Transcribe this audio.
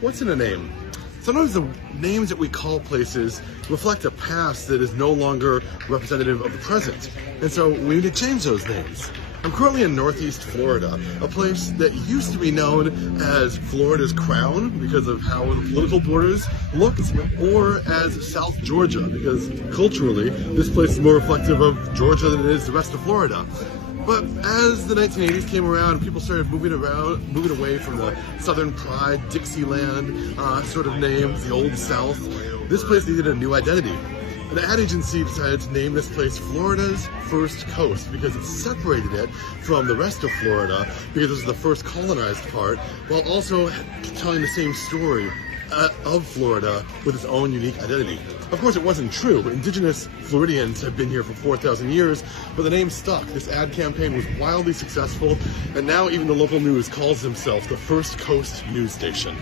What's in a name? Sometimes the names that we call places reflect a past that is no longer representative of the present. And so we need to change those names. I'm currently in Northeast Florida, a place that used to be known as Florida's Crown because of how the political borders looked, or as South Georgia because culturally this place is more reflective of Georgia than it is the rest of Florida. But as the 1980s came around, people started moving away from the Southern Pride, Dixieland sort of names, the Old South. This place needed a new identity. And the ad agency decided to name this place Florida's First Coast because it separated it from the rest of Florida because this is the first colonized part, while also telling the same story of Florida with its own unique identity. Of course, it wasn't true. Indigenous Floridians have been here for 4,000 years, but the name stuck. This ad campaign was wildly successful, and now even the local news calls themselves the First Coast News Station.